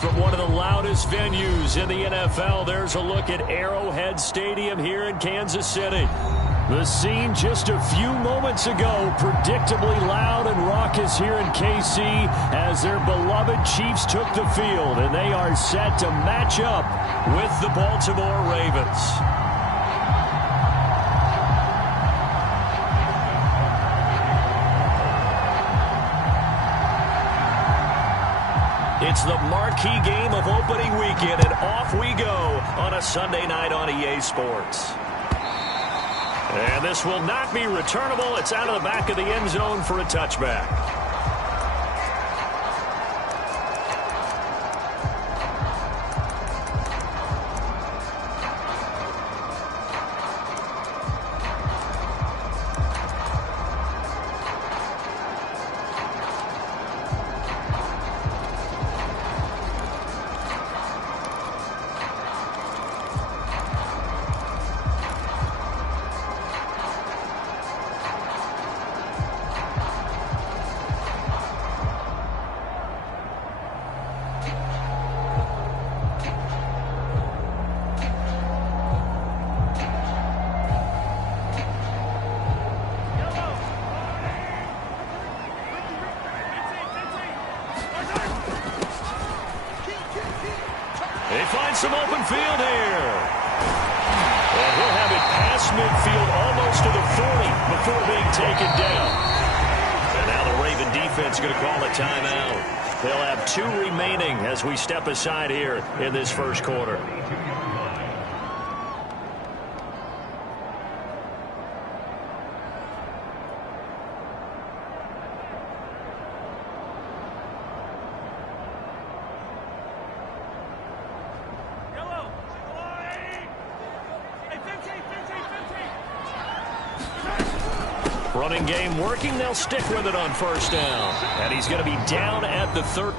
From one of the loudest venues in the NFL, there's a look at Arrowhead Stadium here in Kansas City. The scene just a few moments ago, predictably loud and raucous here in KC as their beloved Chiefs took the field, and they are set to match up with the Baltimore Ravens. It's the marquee game of opening weekend, and off we go on a Sunday night on EA Sports. And this will not be returnable. It's out of the back of the end zone for a touchback. They find some open field here. And he'll have it past midfield almost to the 40 before being taken down. And now the Raven defense is going to call a timeout. They'll have 2 remaining as we step aside here in this first quarter. Running game working. They'll stick with it on first down. And he's going to be down at the 30.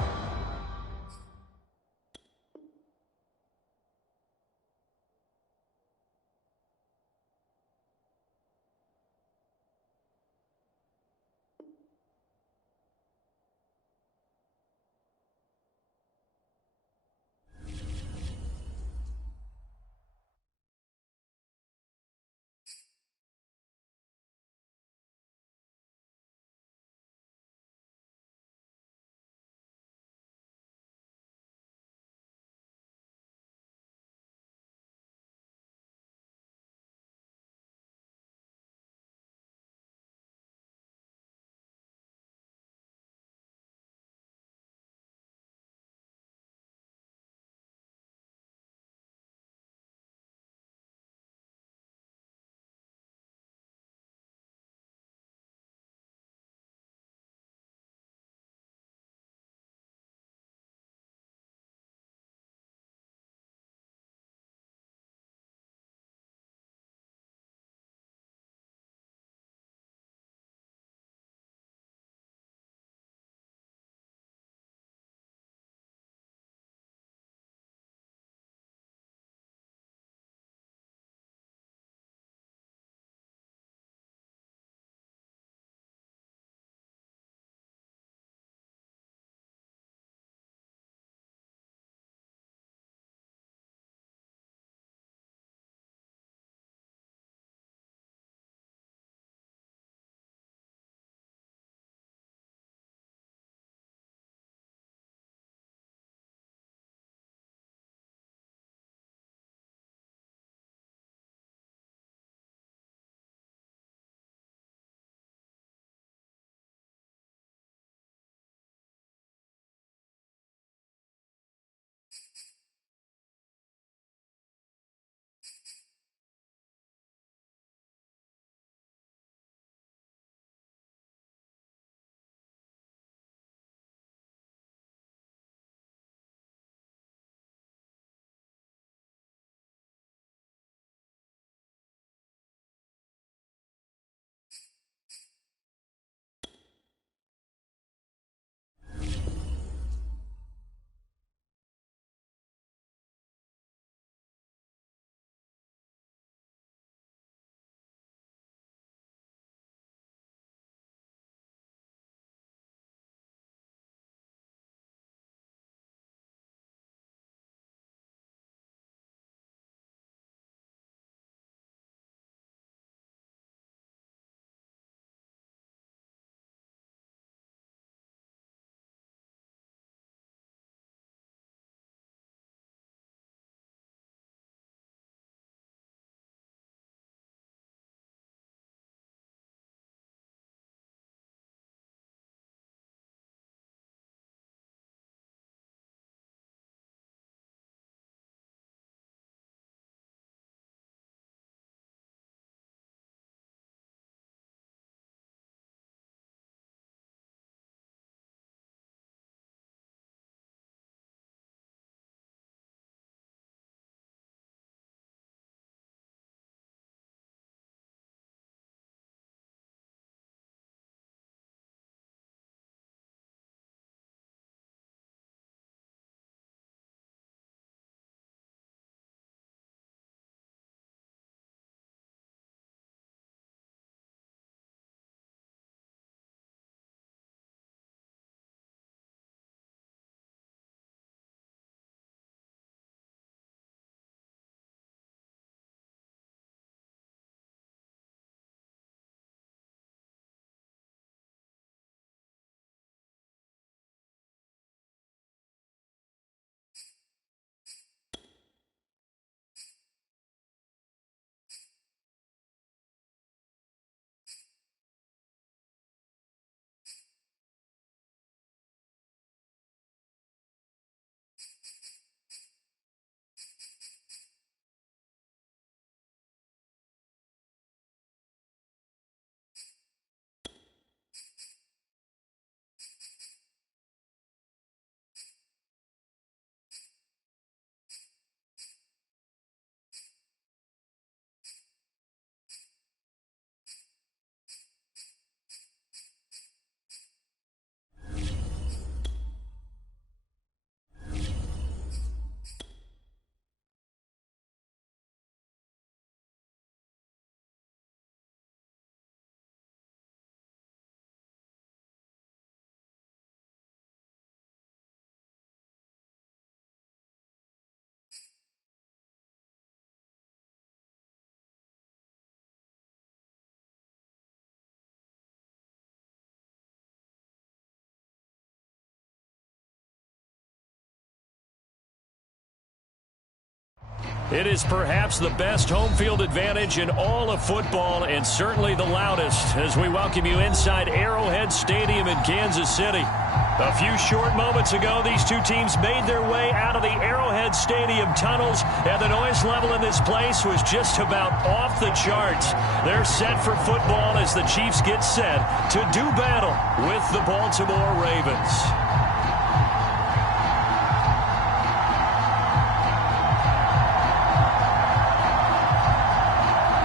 It is perhaps the best home field advantage in all of football, and certainly the loudest, as we welcome you inside Arrowhead Stadium in Kansas City. A few short moments ago, these two teams made their way out of the Arrowhead Stadium tunnels, and the noise level in this place was just about off the charts. They're set for football as the Chiefs get set to do battle with the Baltimore Ravens.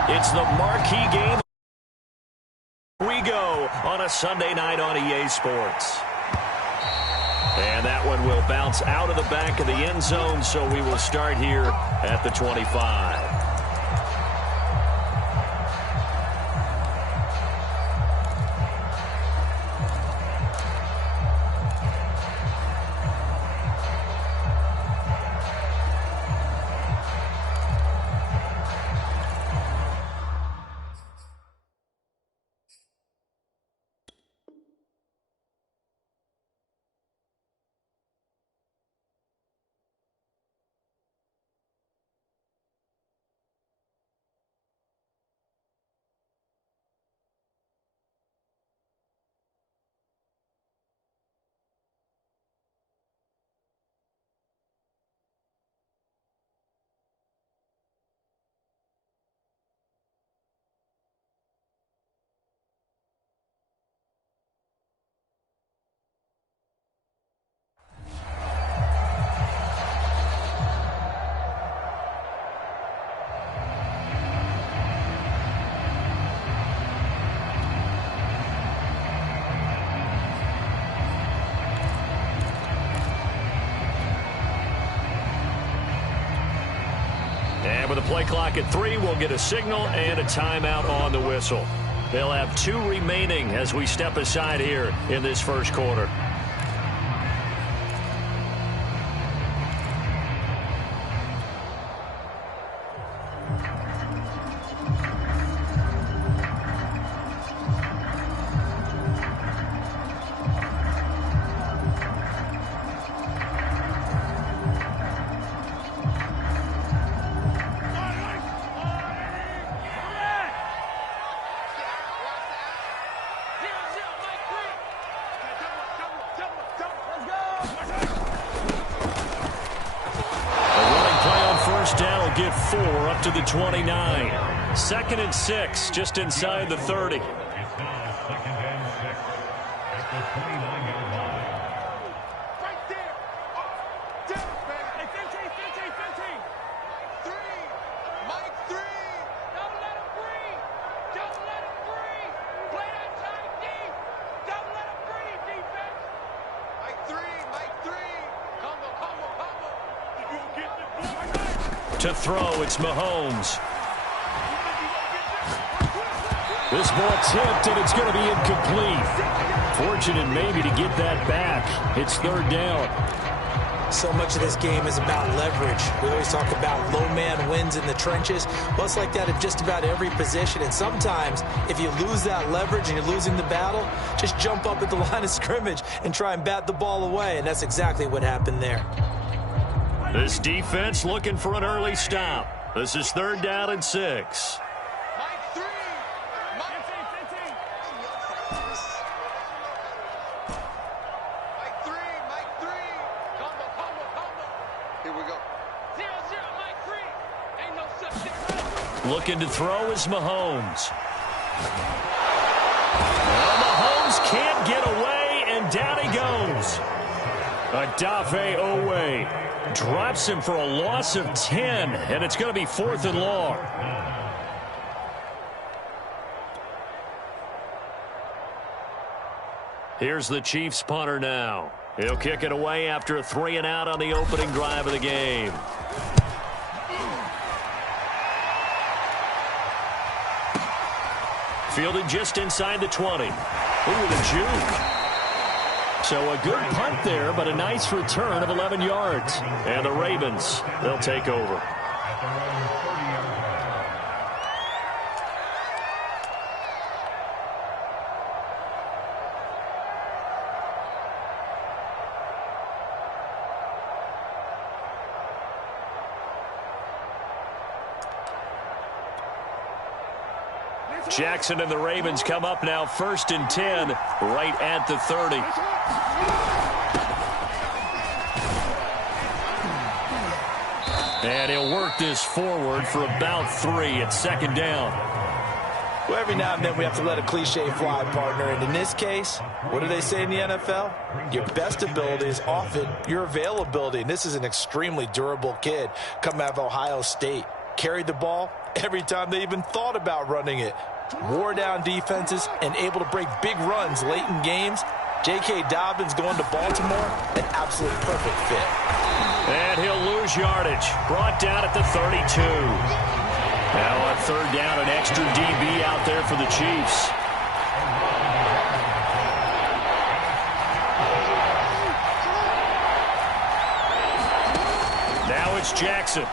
It's the marquee game. We go on a Sunday night on EA Sports. And that one will bounce out of the back of the end zone, so we will start here at the 25. And with a play clock at 3, we'll get a signal and a timeout on the whistle. They'll have 2 remaining as we step aside here in this first quarter. Down will get 4 up to the 29. 2nd and 6, just inside the 30. Second and 6 at the 29-yard line. Right there. Up, down, baby. Hey, 15. Mike 3. Don't let him breathe. Don't let him breathe. Play that tight deep. Don't let him breathe, defense. Mike 3. Combo. You gonna get the ball. To throw, it's Mahomes. This ball tipped, and it's going to be incomplete. Fortunate maybe to get that back. It's 3rd down. So much of this game is about leverage. We always talk about low man wins in the trenches. Well, it's like that in just about every position. And sometimes, if you lose that leverage and you're losing the battle, just jump up at the line of scrimmage and try and bat the ball away. And that's exactly what happened there. This defense looking for an early stop. This is 3rd down and 6. Mike 3. Mike 15. Mike 3. Combo. Here we go. 0, Mike 3. Ain't no substitute. Looking to throw is Mahomes. Well, Mahomes can't get away, and down he goes. Odafe Owe drops him for a loss of 10, and it's going to be 4th and long. Here's the Chiefs punter now. He'll kick it away after a 3-and-out on the opening drive of the game. Fielded just inside the 20. Ooh, the juke. So a good punt there, but a nice return of 11 yards. And the Ravens, they'll take over. At the Ravens 30-yard line. Jackson and the Ravens come up now 1st and 10 right at the 30. And he'll work this forward for about 3 at 2nd down. Well, every now and then we have to let a cliche fly, partner. And in this case, what do they say in the NFL? Your best ability is often your availability. And this is an extremely durable kid coming out of Ohio State. Carried the ball every time they even thought about running it. Wore down defenses and able to break big runs late in games. J.K. Dobbins going to Baltimore, an absolute perfect fit. And he'll lose yardage. Brought down at the 32. Now on 3rd down, an extra DB out there for the Chiefs. Now it's Jackson.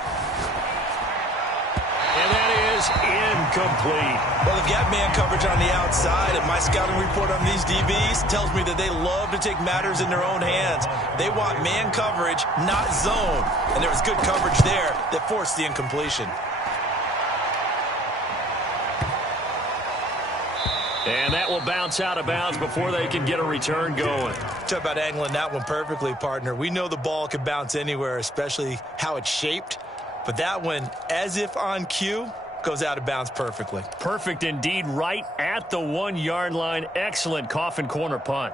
And that is incomplete. Well, they've got man coverage on the outside, and my scouting report on these DBs tells me that they love to take matters in their own hands. They want man coverage, not zone. And there was good coverage there that forced the incompletion. And that will bounce out of bounds before they can get a return going. Talk about angling that one perfectly, partner. We know the ball can bounce anywhere, especially how it's shaped. But that one, as if on cue, goes out of bounds perfectly. Perfect indeed, right at the 1-yard line. Excellent coffin corner punt.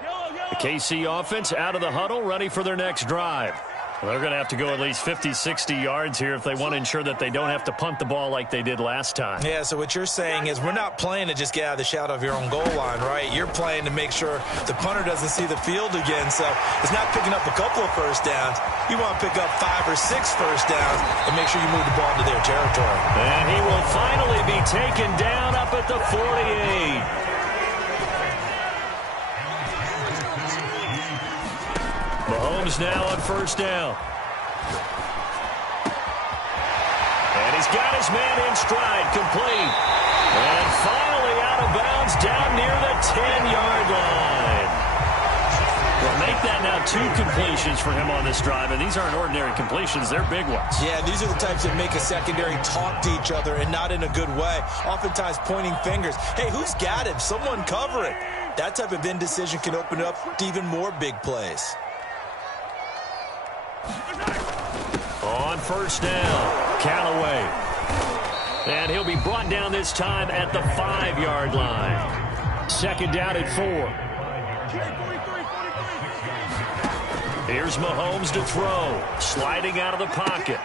The KC offense out of the huddle, ready for their next drive. Well, they're going to have to go at least 50, 60 yards here if they want to ensure that they don't have to punt the ball like they did last time. Yeah, so what you're saying is we're not playing to just get out of the shadow of your own goal line, right? You're playing to make sure the punter doesn't see the field again. So it's not picking up a couple of first downs. You want to pick up 5 or 6 first downs and make sure you move the ball into their territory. And he will finally be taken down up at the 48. Mahomes now on 1st down. And he's got his man in stride, complete. And finally out of bounds down near the 10-yard line. Well, make that now 2 completions for him on this drive, and these aren't ordinary completions. They're big ones. Yeah, these are the types that make a secondary talk to each other and not in a good way. Oftentimes pointing fingers. Hey, who's got him? Someone cover it. That type of indecision can open it up to even more big plays. On 1st down, Callaway. And he'll be brought down this time at the 5-yard line. 2nd down at 4. Here's Mahomes to throw. Sliding out of the pocket.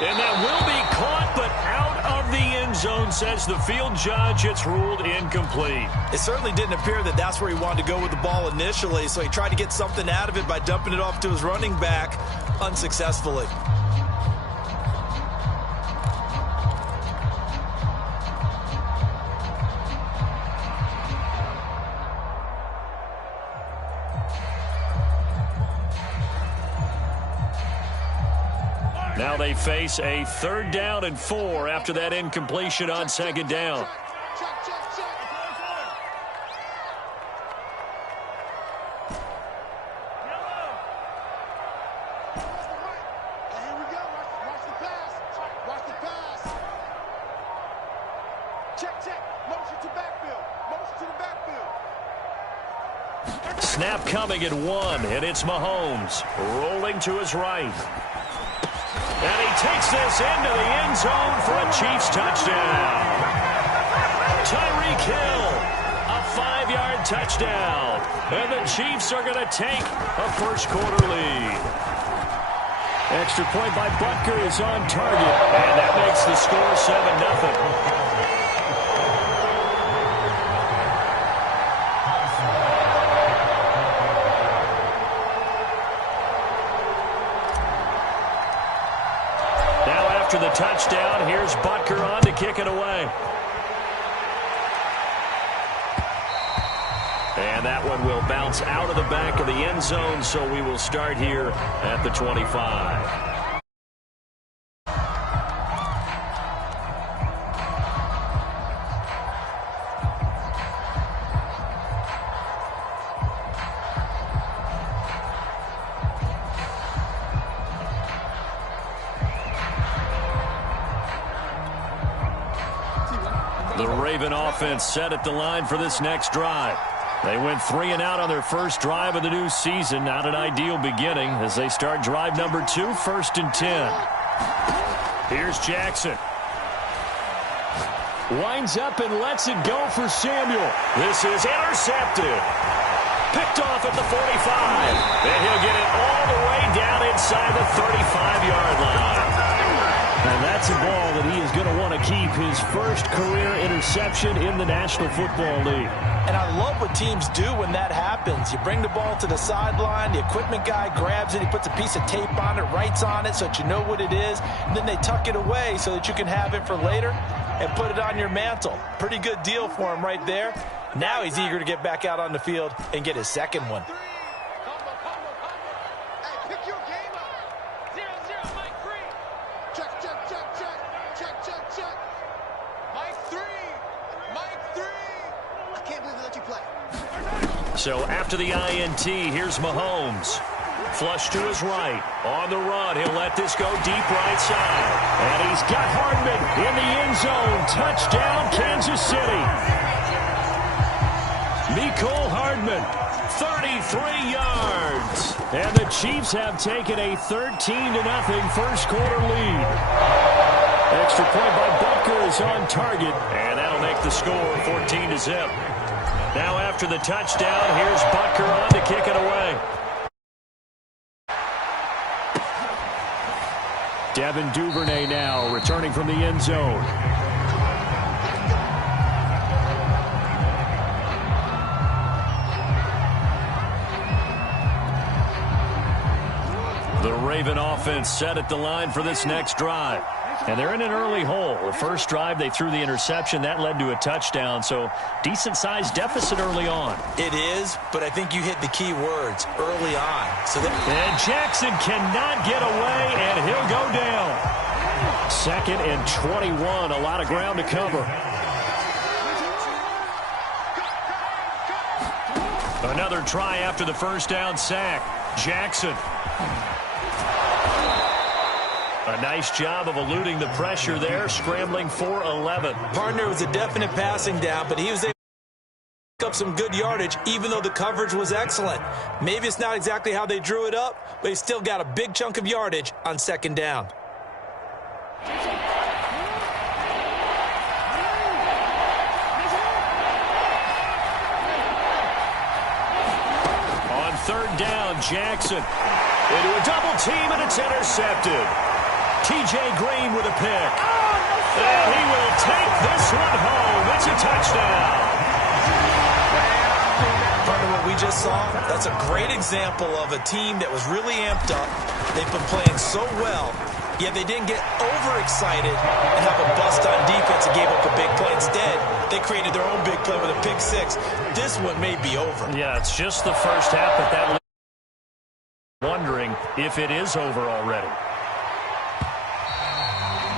And that will be caught, but out of the end zone, says the field judge. It's ruled incomplete. It certainly didn't appear that that's where he wanted to go with the ball initially, so he tried to get something out of it by dumping it off to his running back unsuccessfully. Now they face a 3rd down and 4 after that incompletion on 2nd down. Snap coming at 1, and it's Mahomes rolling to his right. And he takes this into the end zone for a Chiefs touchdown. Tyreek Hill, a 5-yard touchdown. And the Chiefs are going to take a 1st quarter lead. Extra point by Butker is on target. And that makes the score 7-0. After the touchdown, here's Butker on to kick it away. And that one will bounce out of the back of the end zone, so we will start here at the 25. The Raven offense set at the line for this next drive. They went 3 and out on their first drive of the new season. Not an ideal beginning as they start drive number 2, 1st and 10. Here's Jackson. Winds up and lets it go for Samuel. This is intercepted. Picked off at the 45. And he'll get it all the way down inside the 35-yard line. And that's a ball that he is going to want to keep, his first career interception in the National Football League. And I love what teams do when that happens. You bring the ball to the sideline, the equipment guy grabs it, he puts a piece of tape on it, writes on it so that you know what it is, and then they tuck it away so that you can have it for later and put it on your mantle. Pretty good deal for him right there. Now he's eager to get back out on the field and get his second one. So after the INT, here's Mahomes. Flush to his right. On the run, he'll let this go deep right side. And he's got Hardman in the end zone. Touchdown, Kansas City. Mecole Hardman, 33 yards. And the Chiefs have taken a 13-0 first quarter lead. Extra point by Butker is on target. And that'll make the score 14-0. Now after the touchdown, here's Butker on to kick it away. Devin Duvernay now returning from the end zone. The Raven offense set at the line for this next drive. And they're in an early hole. The first drive, they threw the interception. That led to a touchdown, so decent-sized deficit early on. It is, but I think you hit the key words, early on. And Jackson cannot get away, and he'll go down. 2nd and 21, a lot of ground to cover. Another try after the first down sack. Jackson. A nice job of eluding the pressure there, scrambling for 11. Partner was a definite passing down, but he was able to pick up some good yardage, even though the coverage was excellent. Maybe it's not exactly how they drew it up, but he still got a big chunk of yardage on 2nd down. On 3rd down, Jackson into a double team, and it's intercepted. T.J. Green with a pick. And he will take this one home. It's a touchdown. Part of what we just saw, that's a great example of a team that was really amped up. They've been playing so well, yet they didn't get overexcited and have a bust on defense and gave up a big play. Instead, they created their own big play with a pick 6. This one may be over. Yeah, it's just the first half, but that wondering if it is over already.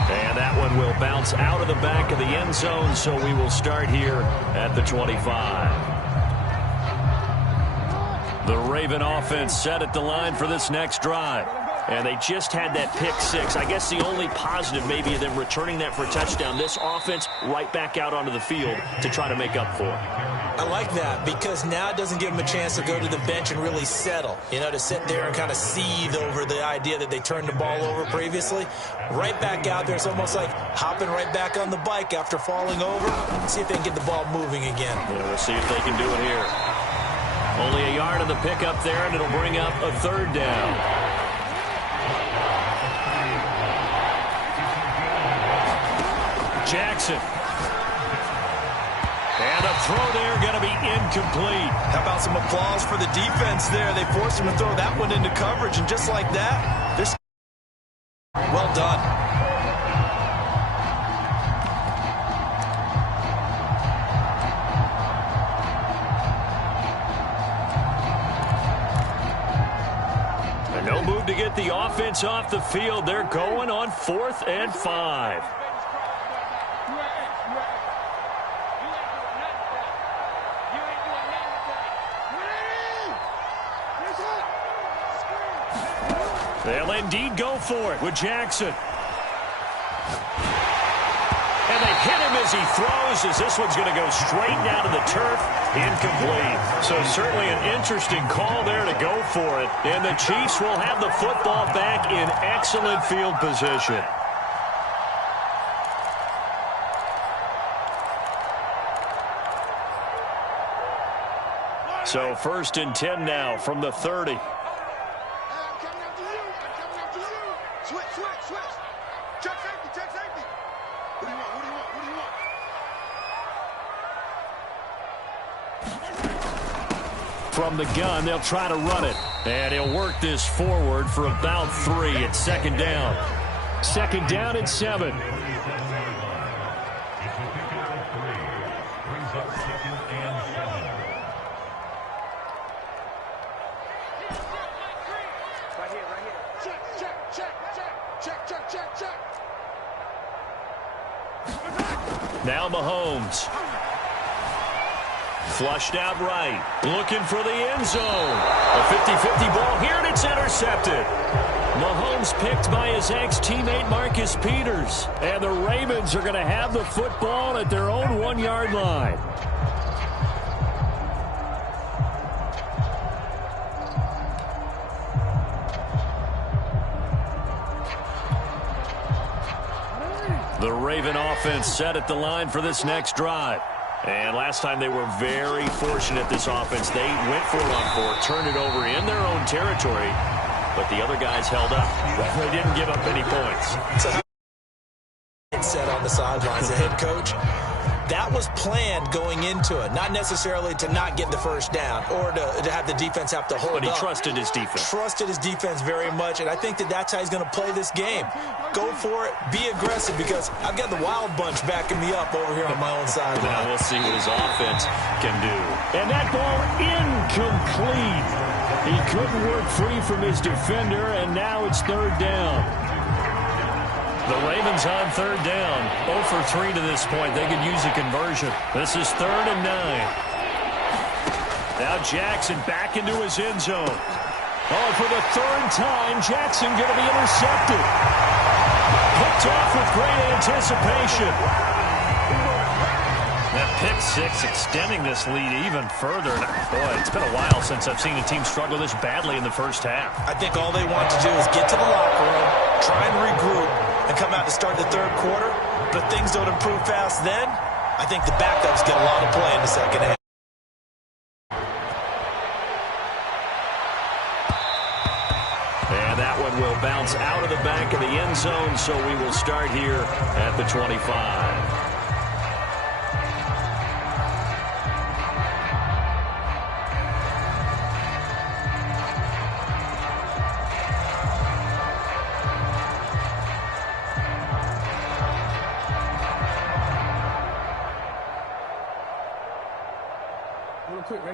And that one will bounce out of the back of the end zone, so we will start here at the 25. The Raven offense set at the line for this next drive. And they just had that pick 6. I guess the only positive maybe of them returning that for a touchdown. This offense right back out onto the field to try to make up for it. I like that because now it doesn't give them a chance to go to the bench and really settle. You know, to sit there and kind of seethe over the idea that they turned the ball over previously. Right back out there. It's almost like hopping right back on the bike after falling over. See if they can get the ball moving again. Yeah, we'll see if they can do it here. Only a yard of the pickup there, and it'll bring up a 3rd down. Jackson. And a throw there going to be incomplete. How about some applause for the defense there? They forced him to throw that one into coverage, and just like that, this well done. And no move to get the offense off the field. They're going on 4th and 5. They'll indeed go for it with Jackson. And they hit him as he throws, as this one's going to go straight down to the turf. Incomplete. So certainly an interesting call there to go for it. And the Chiefs will have the football back in excellent field position. So 1st and 10 now from the 30. I'm coming after you. I'm coming after you. Switch, switch, switch. Check safety, check safety. What do you want? What do you want? What do you want? From the gun, they'll try to run it. And he'll work this forward for about 3. It's 2nd down. 2nd down and 7. It's a pickup of 3. Brings up 2nd and 7. Right here, right here. Check, check, check, check. Check, check, check, check. Now Mahomes. Flushed out right. Looking for the end zone. A 50-50 ball here, and it's intercepted. Mahomes picked by his ex-teammate Marcus Peters. And the Ravens are going to have the football at their own 1-yard line. The Raven offense set at the line for this next drive. And last time they were very fortunate, this offense. They went for it on 4, turned it over in their own territory, but the other guys held up. They didn't give up any points. So set on the sidelines, the head coach. That was planned going into it, not necessarily to not get the first down or to have the defense have to hold up. But he trusted his defense. Trusted his defense very much, and I think that's how he's going to play this game. Go for it, be aggressive, because I've got the wild bunch backing me up over here on my own sideline. Now we'll see what his offense can do. And that ball incomplete. He couldn't work free from his defender, and now it's 3rd down. The Ravens on 3rd down. 0 for 3 to this point. They could use a conversion. This is 3rd and 9. Now Jackson back into his end zone. Oh, for the 3rd time, Jackson going to be intercepted. Picked off with great anticipation. That pick 6 extending this lead even further. Boy, it's been a while since I've seen a team struggle this badly in the first half. I think all they want to do is get to the locker room, try and regroup, and come out to start the 3rd quarter. But if things don't improve fast then, I think the backups get a lot of play in the 2nd half. And that one will bounce out of the back of the end zone, so we will start here at the 25.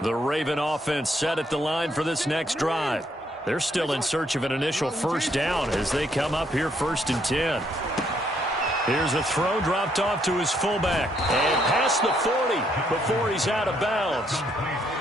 The Raven offense set at the line for this next drive. They're still in search of an initial 1st down as they come up here 1st and 10. Here's a throw dropped off to his fullback. And past the 40 before he's out of bounds.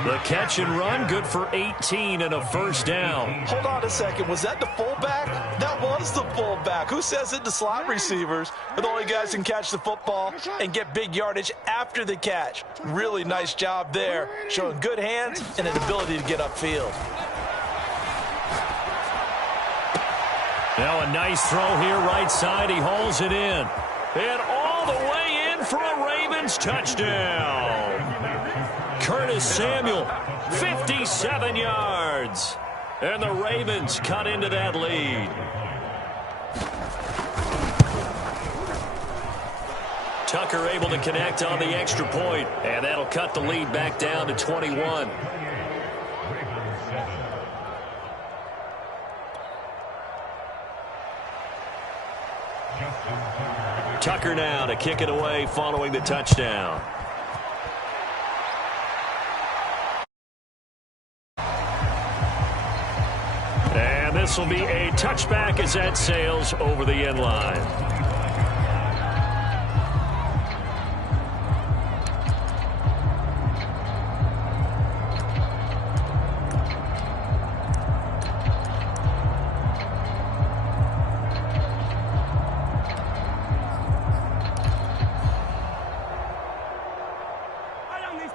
The catch and run good for 18 and a 1st down. Hold on a second. Was that the fullback? That was the fullback. Who says it? The slot receivers are the only guys who can catch the football and get big yardage after the catch. Really nice job there, showing good hands and an ability to get upfield. Now a nice throw here right side. He hauls it in. And all the way in for a Ravens touchdown. Curtis Samuel, 57 yards. And the Ravens cut into that lead. Tucker able to connect on the extra point, and that'll cut the lead back down to 21. Tucker now to kick it away following the touchdown. And this will be a touchback as that sails over the end line.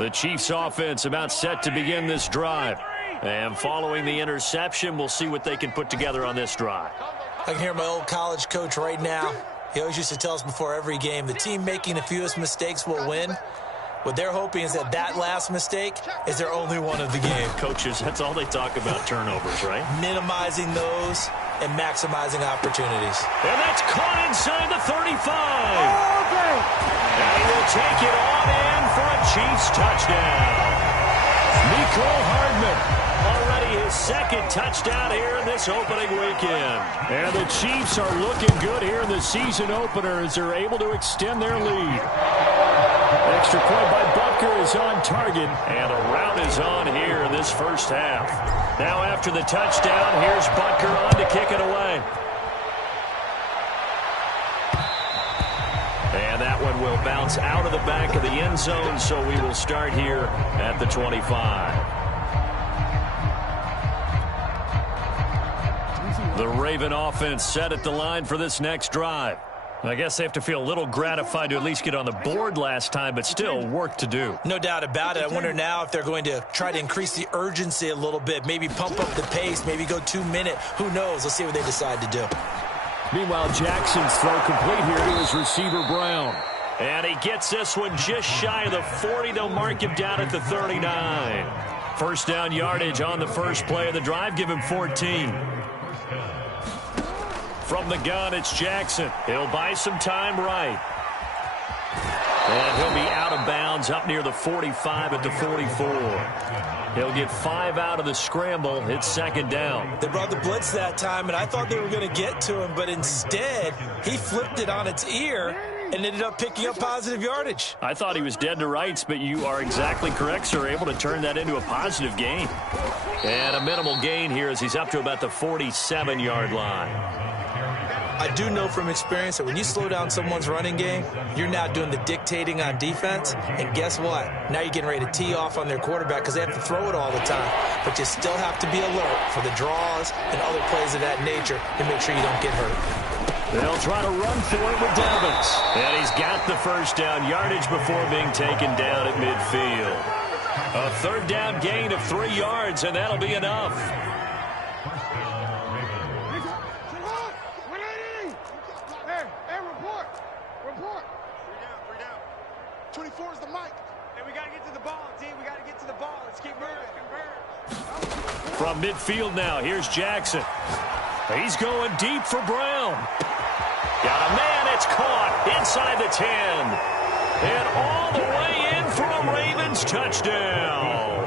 The Chiefs offense about set to begin this drive. And following the interception, we'll see what they can put together on this drive. I can hear my old college coach right now. He always used to tell us before every game, the team making the fewest mistakes will win. What they're hoping is that last mistake is their only one of the game. Coaches, that's all they talk about, turnovers, right? Minimizing those and maximizing opportunities. And that's caught inside the 35. And he will take it on in for a Chiefs touchdown. Mecole Hardman, already his second touchdown here in this opening weekend. And the Chiefs are looking good here in the season opener as they're able to extend their lead. Extra point by Butker is on target, and a route is on here in this first half. Now after the touchdown, here's Butker on to kick it away. And that one will bounce out of the back of the end zone, so we will start here at the 25. The Raven offense set at the line for this next drive. I guess they have to feel a little gratified to at least get on the board last time, but still work to do. No doubt about it. I wonder now if they're going to try to increase the urgency a little bit, maybe pump up the pace, maybe go 2-minute. Who knows? Let's see what they decide to do. Meanwhile, Jackson's throw complete here to his receiver, Brown. And he gets this one just shy of the 40. They'll mark him down at the 39. First down yardage on the first play of the drive. Give him 14. From the gun, it's Jackson. He'll buy some time right. And he'll be out of bounds up near the 45 at the 44. He'll get 5 out of the scramble. It's second down. They brought the blitz that time, and I thought they were going to get to him, but instead, he flipped it on its ear and ended up picking up positive yardage. I thought he was dead to rights, but you are exactly correct, sir. Able to turn that into a positive gain. And a minimal gain here as he's up to about the 47-yard line. I do know from experience that when you slow down someone's running game, you're now doing the dictating on defense. And guess what? Now you're getting ready to tee off on their quarterback because they have to throw it all the time. But you still have to be alert for the draws and other plays of that nature to make sure you don't get hurt. They'll try to run for it with Dobbins. And he's got the first down yardage before being taken down at midfield. A third down gain of 3 yards, and that'll be enough. From midfield now, here's Jackson. He's going deep for Brown. Got a man, it's caught inside the 10. And all the way in for a Ravens touchdown.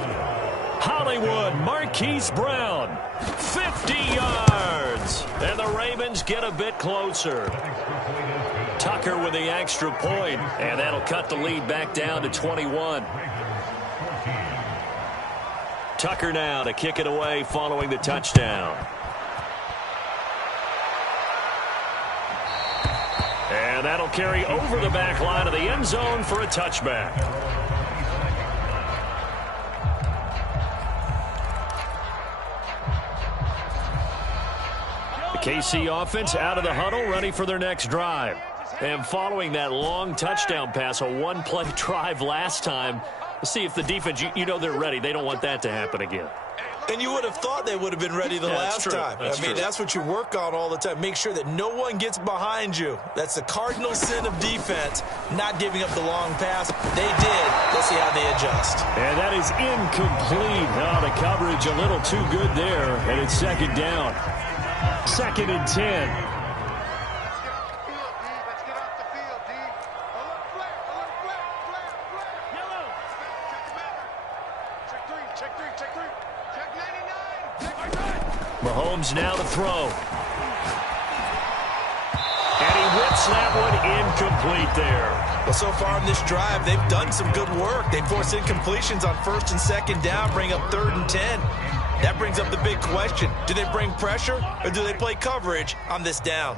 Hollywood Marquise Brown, 50 yards. And the Ravens get a bit closer. Tucker with the extra point, and that'll cut the lead back down to 21. Tucker now to kick it away following the touchdown. And that'll carry over the back line of the end zone for a touchback. The KC offense out of the huddle, ready for their next drive. And following that long touchdown pass, a one-play drive last time, let's see if the defense, you know they're ready. They don't want that to happen again. And you would have thought they would have been ready the last time. That's what you work on all the time. Make sure that no one gets behind you. That's the cardinal sin of defense, not giving up the long pass. They did. Let's see how they adjust. And that is incomplete. Oh, the coverage a little too good there. And it's second down. 2nd and 10. Mahomes now to throw. And he whips that one incomplete there. Well, so far in this drive, they've done some good work. They forced incompletions on 1st and 2nd down, bring up 3rd and 10. That brings up the big question. Do they bring pressure or do they play coverage on this down?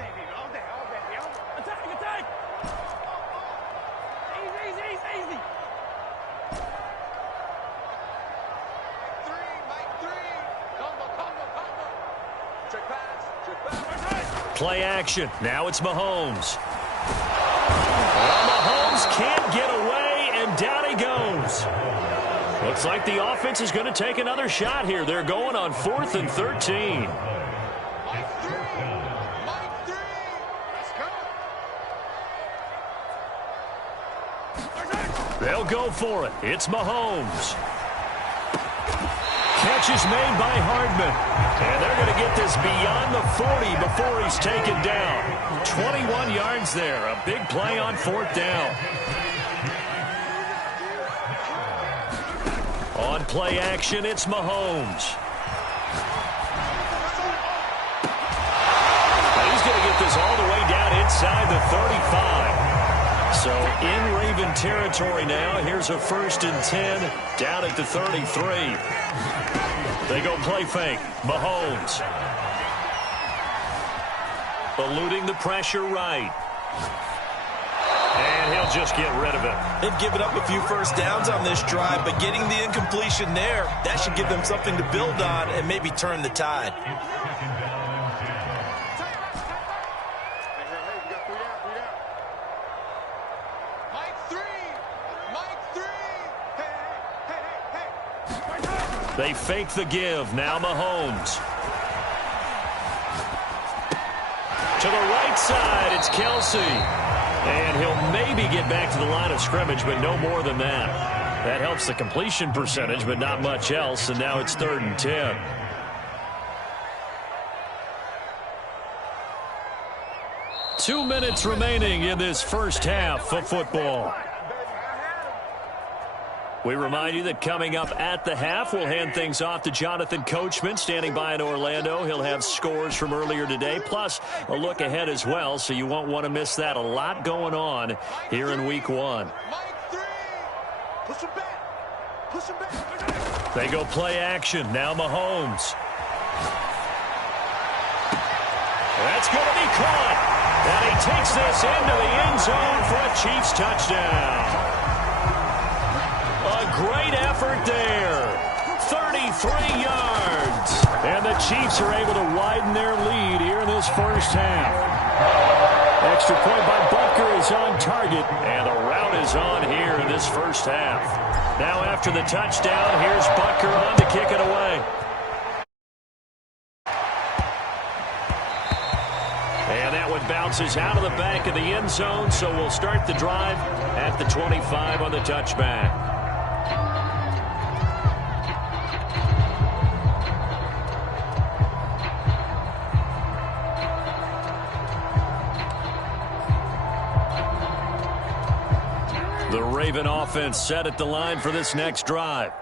Play action. Now it's Mahomes. Well, Mahomes can't get away, and and down he goes. Looks like the offense is going to take another shot here. They're going on 4th and 13. They'll go for it. It's Mahomes. Catch is made by Hardman. And they're going to get this beyond the 40 before he's taken down. 21 yards there. A big play on 4th down. On play action, it's Mahomes. He's going to get this all the way down inside the 35. So in Raven territory now. Here's a 1st and 10 down at the 33. They go play fake. Mahomes. Eluding the pressure right. And he'll just get rid of it. They've given up a few first downs on this drive, but getting the incompletion there, that should give them something to build on and maybe turn the tide. They fake the give. Now Mahomes. To the right side, it's Kelsey. And he'll maybe get back to the line of scrimmage, but no more than that. That helps the completion percentage, but not much else. And now it's 3rd and 10. Two minutes remaining in this first half of football. We remind you that coming up at the half, we'll hand things off to Jonathan Coachman standing by in Orlando. He'll have scores from earlier today, plus a look ahead as well, so you won't want to miss that. A lot going on here in Week 1. They go play action. Now Mahomes. That's going to be caught. And he takes this into the end zone for a Chiefs touchdown. A great effort there. 33 yards. And the Chiefs are able to widen their lead here in this first half. Extra point by Butker is on target. And the route is on here in this first half. Now after the touchdown, here's Butker on to kick it away. And that one bounces out of the back of the end zone, so we'll start the drive at the 25 on the touchback. The Raven offense set at the line for this next drive.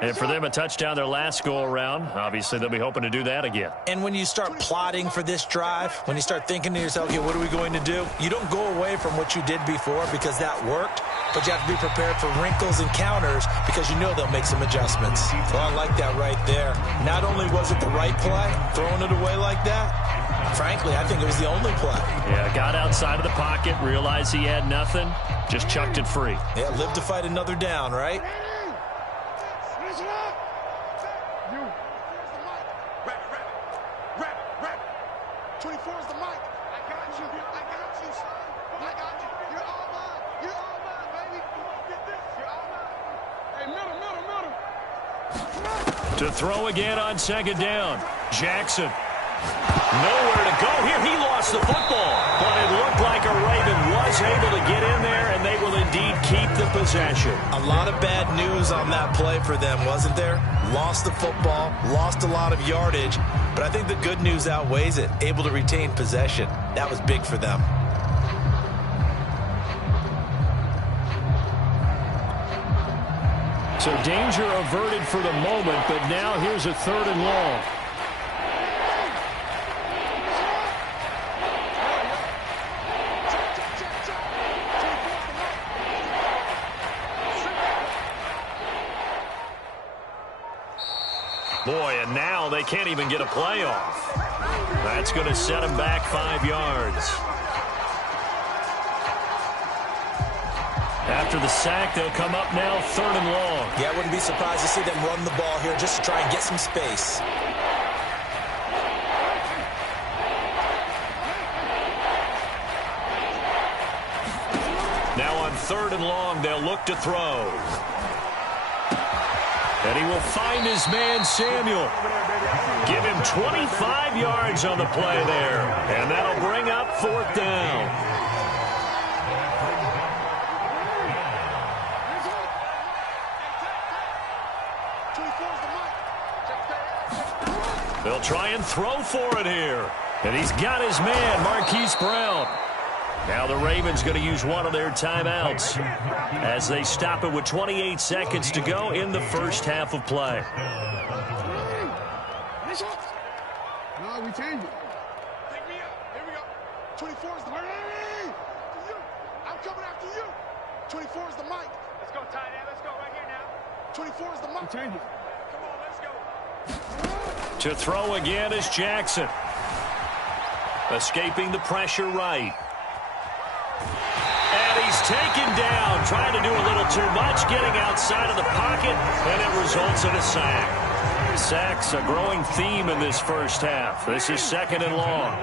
And for them, a touchdown their last go-around. Obviously, they'll be hoping to do that again. And when you start plotting for this drive, when you start thinking to yourself, okay, what are we going to do? You don't go away from what you did before because that worked, but you have to be prepared for wrinkles and counters because you know they'll make some adjustments. So I like that right there. Not only was it the right play, throwing it away like that, frankly, I think it was the only play. Yeah, got outside of the pocket, realized he had nothing, just chucked it free. Yeah, live to fight another down, right? To throw again on 2nd down. Jackson. Nowhere to go here. He lost the football. But it looked like a Raven was able to get in there, and they will indeed keep the possession. A lot of bad news on that play for them, wasn't there? Lost the football, lost a lot of yardage, but I think the good news outweighs it. Able to retain possession. That was big for them. So danger averted for the moment, but now here's a 3rd and long. Boy, and now they can't even get a play off. That's going to set them back 5 yards. After the sack, they'll come up now 3rd and long. Yeah, I wouldn't be surprised to see them run the ball here just to try and get some space. Now on 3rd and long. They'll look to throw. And he will find his man, Samuel. Give him 25 yards on the play there. And that'll bring up 4th down. They'll try and throw for it here. And he's got his man, Marquise Brown. Now the Ravens going to use one of their timeouts as they stop it with 28 seconds to go in the first half of play. No, we changed it. Take me up. Here we go. 24 is the mic. I'm coming after you. 24 is the mic. Let's go, tight end. Let's go right here now. 24 is the mic. We changed it. Come on, let's go. To throw again is Jackson. Escaping the pressure right. And he's taken down, trying to do a little too much, getting outside of the pocket, and it results in a sack. Sacks a growing theme in this first half. This is 2nd and long.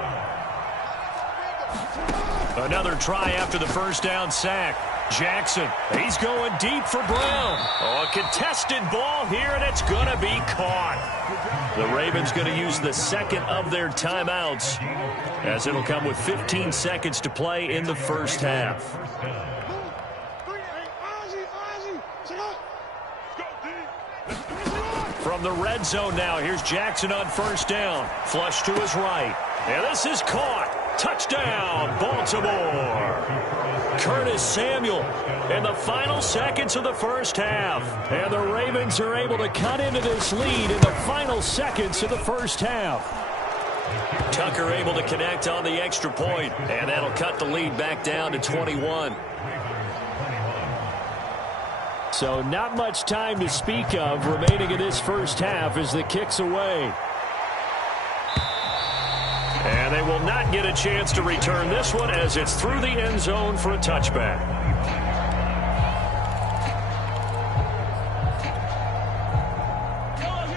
Another try after the first down sack. Jackson, he's going deep for Brown. Oh, a contested ball here, and it's going to be caught. The Ravens going to use the 2nd of their timeouts, as it'll come with 15 seconds to play in the first half. From the red zone now, here's Jackson on 1st down. Flush to his right. And this is caught. Touchdown, Baltimore. Curtis Samuel in the final seconds of the first half. And the Ravens are able to cut into this lead in the final seconds of the first half. Tucker able to connect on the extra point, and that'll cut the lead back down to 21. So not much time to speak of remaining in this first half as the kick's away. And they will not get a chance to return this one as it's through the end zone for a touchback.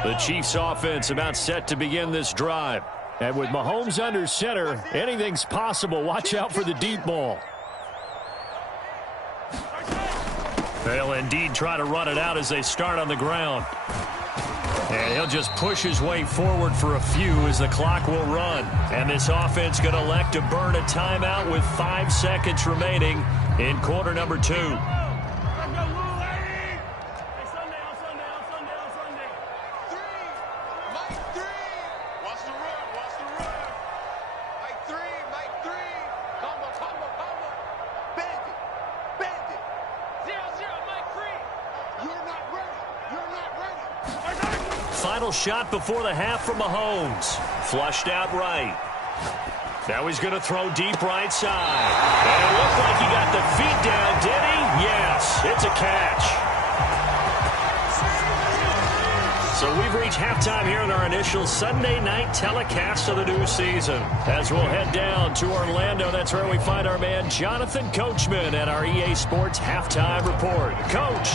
The Chiefs offense about set to begin this drive. And with Mahomes under center, anything's possible. Watch out for the deep ball. They'll indeed try to run it out as they start on the ground. And he'll just push his way forward for a few as the clock will run. And this offense going to elect to burn a timeout with 5 seconds remaining in quarter number 2. Final shot before the half from Mahomes. Flushed out right. Now he's going to throw deep right side. And it looked like he got the feet down, did he? Yes, it's a catch. So we've reached halftime here in our initial Sunday night telecast of the new season. As we'll head down to Orlando, that's where we find our man Jonathan Coachman at our EA Sports Halftime Report. Coach.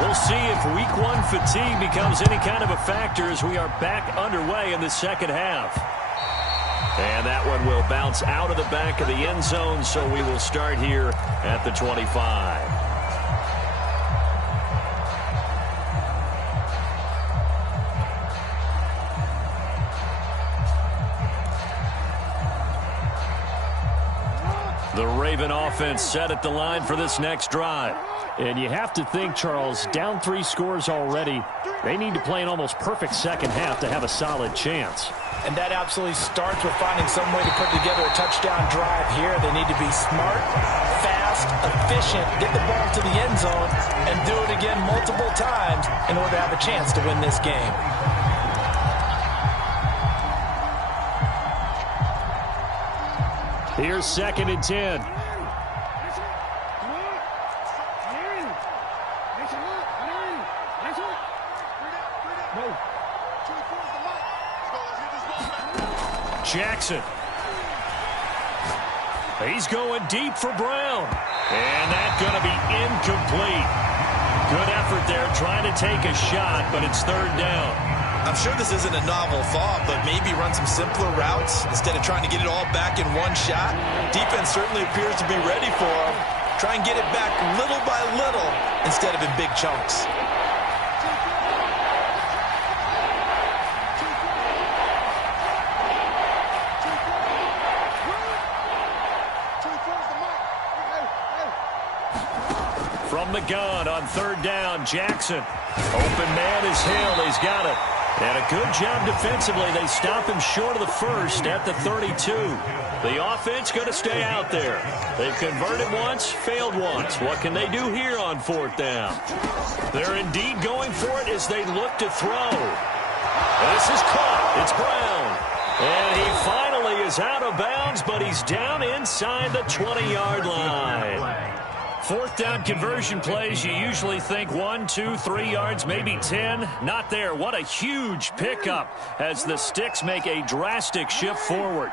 We'll see if week 1 fatigue becomes any kind of a factor as we are back underway in the second half. And that one will bounce out of the back of the end zone, so we will start here at the 25. The Raven offense set at the line for this next drive. And you have to think, Charles, down 3 scores already. They need to play an almost perfect second half to have a solid chance. And that absolutely starts with finding some way to put together a touchdown drive here. They need to be smart, fast, efficient, get the ball to the end zone, and do it again multiple times in order to have a chance to win this game. Here's 2nd and 10. Jackson. He's going deep for Brown. And that's going to be incomplete. Good effort there trying to take a shot, but it's 3rd down. I'm sure this isn't a novel thought, but maybe run some simpler routes instead of trying to get it all back in one shot. Defense certainly appears to be ready for him. Try and get it back little by little instead of in big chunks. From the gun on third down, Jackson. Open man is Hill. He's got it. And a good job defensively. They stop him short of the first at the 32. The offense going to stay out there. They've converted once, failed once. What can they do here on fourth down? They're indeed going for it as they look to throw. This is caught. It's Brown. And he finally is out of bounds, but he's down inside the 20-yard line. Fourth down conversion plays, you usually think 1, 2, 3 yards, maybe 10. Not there. What a huge pickup as the Sticks make a drastic shift forward.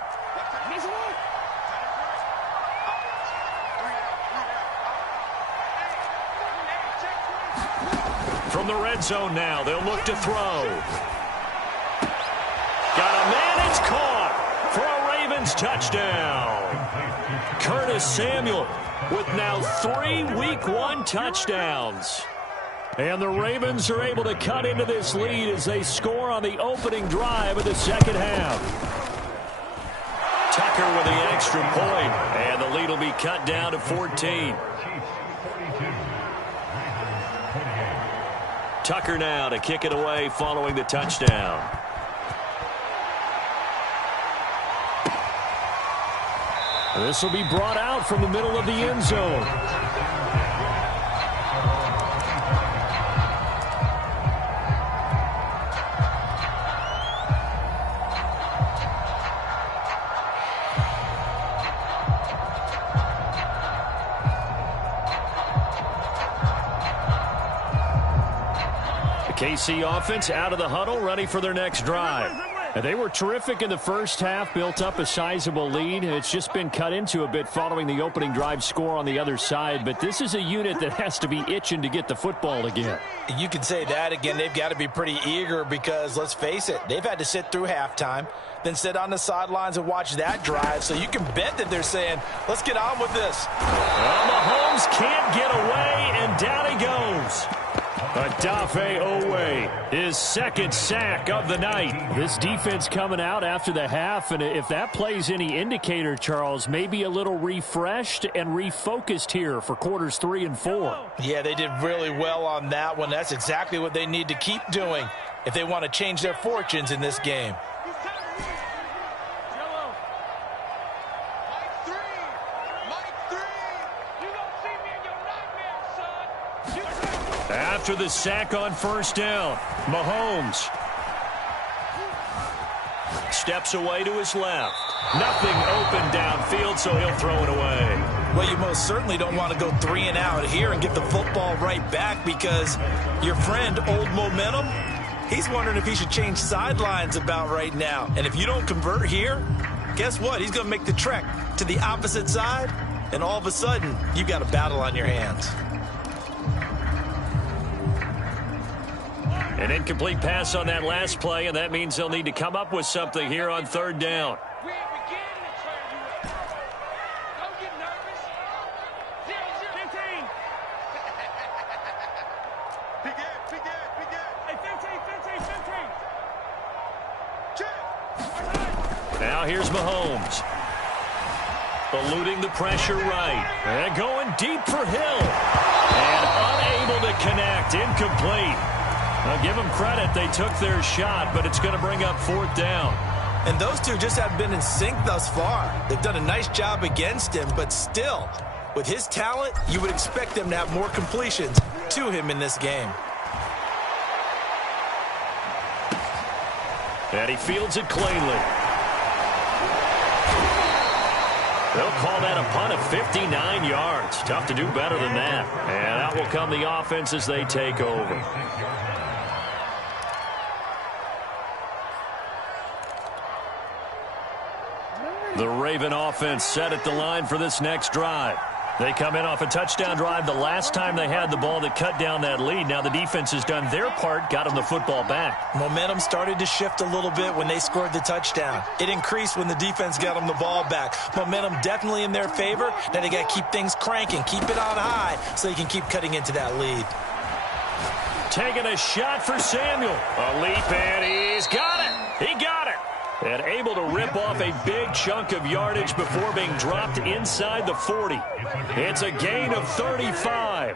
From the red zone now, they'll look to throw. Got a man, it's caught for a Ravens touchdown. Curtis Samuel with now 3 Week 1 touchdowns. And the Ravens are able to cut into this lead as they score on the opening drive of the second half. Tucker with the extra point, and the lead will be cut down to 14. Tucker now to kick it away following the touchdown. This will be brought out from the middle of the end zone. The KC offense out of the huddle, ready for their next drive. And they were terrific in the first half, built up a sizable lead. It's just been cut into a bit following the opening drive score on the other side. But this is a unit that has to be itching to get the football again. You can say that again. They've got to be pretty eager because, let's face it, they've had to sit through halftime, then sit on the sidelines and watch that drive. So you can bet that they're saying, let's get on with this. Well, Mahomes can't get away, and down he goes. Odafe Owe, his second sack of the night. This defense coming out after the half, and if that plays any indicator, Charles, maybe a little refreshed and refocused here for quarters 3 and 4. Yeah, they did really well on that one. That's exactly what they need to keep doing if they want to change their fortunes in this game. After the sack on first down, Mahomes steps away to his left. Nothing open downfield, so he'll throw it away. Well, you most certainly don't want to go 3 and out here and get the football right back because your friend, Old Momentum, he's wondering if he should change sidelines about right now. And if you don't convert here, guess what? He's going to make the trek to the opposite side, and all of a sudden, you've got a battle on your hands. An incomplete pass on that last play, and that means they'll need to come up with something here on third down. We ain't beginning to turn you up. Don't get nervous. 0-0. 15. Big in. Hey, 15. Check. Now here's Mahomes. Eluding the pressure right. And going deep for Hill. And unable to connect. Incomplete. Now give them credit. They took their shot, but it's going to bring up fourth down. And those two just haven't been in sync thus far. They've done a nice job against him, but still, with his talent, you would expect them to have more completions to him in this game. And he fields it cleanly. They'll call that a punt of 59 yards. Tough to do better than that. And out will come the offense as they take over. The Raven offense set at the line for this next drive. They come in off a touchdown drive the last time they had the ball that cut down that lead. Now the defense has done their part, got them the football back. Momentum started to shift a little bit when they scored the touchdown. It increased when the defense got them the ball back. Momentum definitely in their favor. Now they got to keep things cranking, keep it on high so they can keep cutting into that lead. Taking a shot for Samuel. A leap, and he's got it. He got it. And able to rip off a big chunk of yardage before being dropped inside the 40. It's a gain of 35.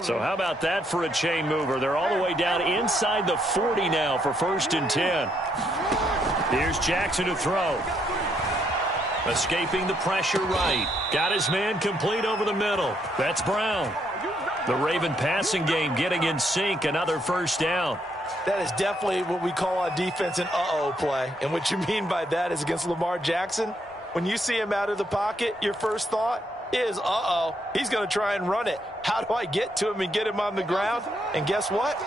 So how about that for a chain mover? They're all the way down inside the 40 now for 1st and 10. Here's Jackson to throw. Escaping the pressure right. Got his man complete over the middle. That's Brown. The Raven passing game getting in sync. Another 1st down. That is definitely what we call on defense an uh-oh play. And what you mean by that is against Lamar Jackson, when you see him out of the pocket, your first thought is, uh-oh, he's going to try and run it. How do I get to him and get him on the ground? And guess what?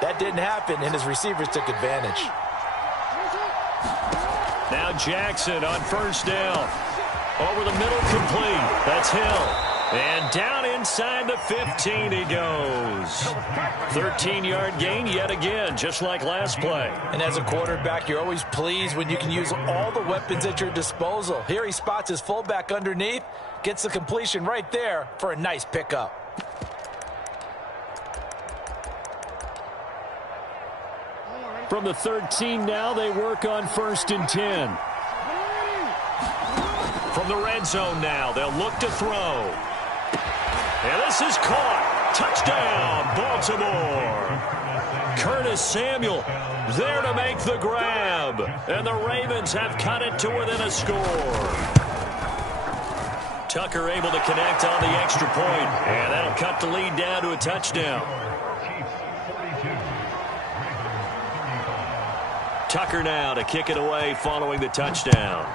That didn't happen, and his receivers took advantage. Now Jackson on 1st down. Over the middle, complete. That's Hill. And down inside the 15 he goes. 13-yard gain yet again, just like last play. And as a quarterback, you're always pleased when you can use all the weapons at your disposal. Here he spots his fullback underneath, gets the completion right there for a nice pickup. From the 13 now, they work on 1st and 10. From the red zone now, they'll look to throw. And this is caught. Touchdown, Baltimore. Curtis Samuel there to make the grab. And the Ravens have cut it to within a score. Tucker able to connect on the extra point. And that'll cut the lead down to a touchdown. Tucker now to kick it away following the touchdown.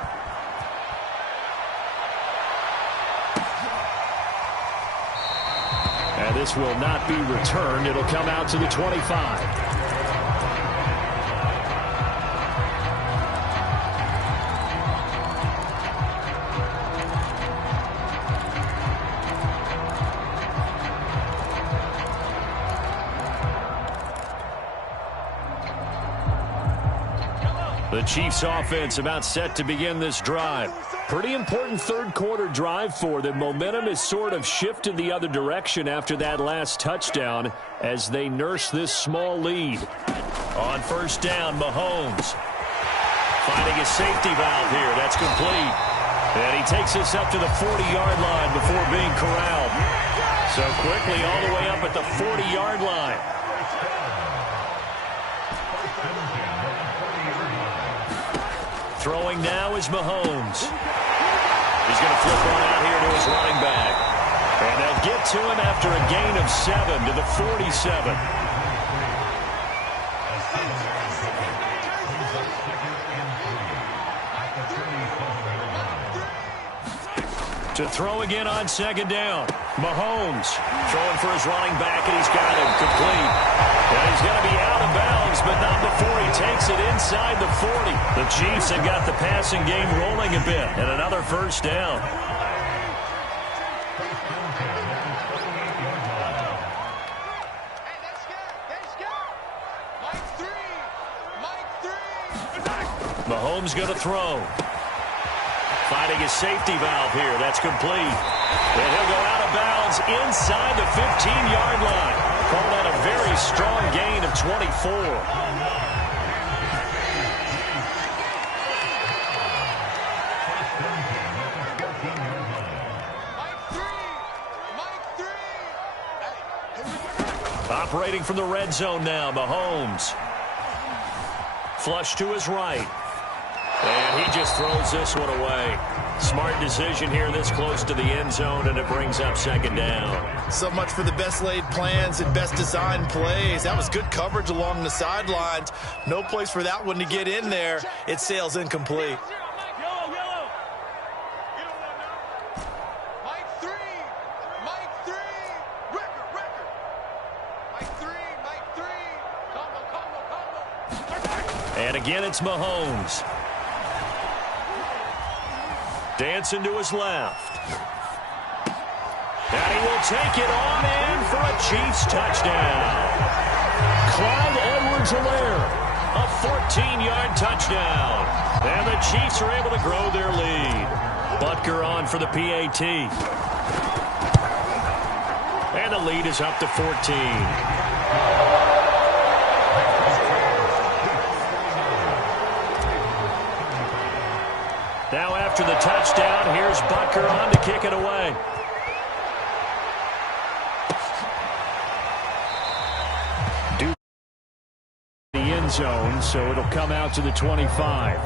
And this will not be returned. It'll come out to the 25. The Chiefs offense about set to begin this drive. Pretty important third quarter drive for them. Momentum has sort of shifted the other direction after that last touchdown as they nurse this small lead. On 1st down, Mahomes finding a safety valve here. That's complete. And he takes us up to the 40-yard line before being corralled. So quickly all the way up at the 40-yard line. Throwing now is Mahomes. He's going to flip one out here to his running back. And they'll get to him after a gain of 7 to the 47. To throw again on 2nd down. Mahomes throwing for his running back, and he's got him complete. And he's going to be out of bounds, but not before he takes it inside the 40. The Chiefs have got the passing game rolling a bit, and another 1st down. Mahomes going to throw. Finding his safety valve here. That's complete. And he'll go out of bounds inside the 15-yard line. Call that a very strong gain of 24. Operating from the red zone now, Mahomes. Flush to his right. And he just throws this one away. Smart decision here this close to the end zone, and it brings up 2nd down. So much for the best laid plans and best designed plays. That was good coverage along the sidelines. No place for that one to get in there. It sails incomplete. And again, it's Mahomes. Dancing to his left. And he will take it on in for a Chiefs touchdown. Clyde Edwards-Helaire, a 14-yard touchdown. And the Chiefs are able to grow their lead. Butker on for the PAT. And the lead is up to 14. Now after the touchdown, here's Butker on to kick it away. The end zone, so it'll come out to the 25.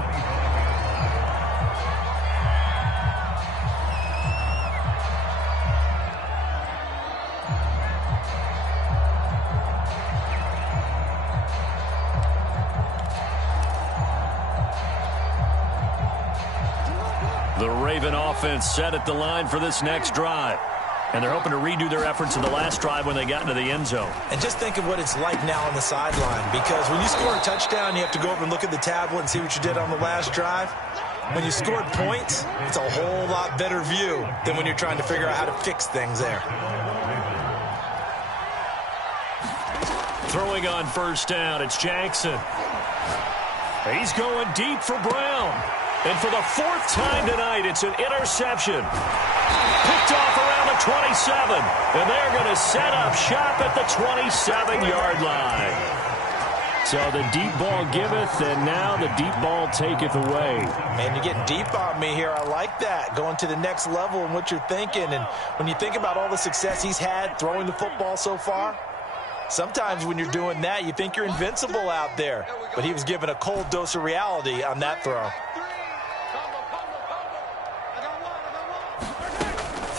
The Raven offense set at the line for this next drive. And they're hoping to redo their efforts in the last drive when they got into the end zone. And just think of what it's like now on the sideline, because when you score a touchdown, you have to go over and look at the tablet and see what you did on the last drive. When you scored points, it's a whole lot better view than when you're trying to figure out how to fix things there. Throwing on first down, it's Jackson. He's going deep for Brown. And for the fourth time tonight, it's an interception. Picked off around the 27. And they're going to set up shop at the 27-yard line. So the deep ball giveth, and now the deep ball taketh away. Man, you're getting deep on me here. I like that. Going to the next level in what you're thinking. And when you think about all the success he's had throwing the football so far, sometimes when you're doing that, you think you're invincible out there. But he was given a cold dose of reality on that throw.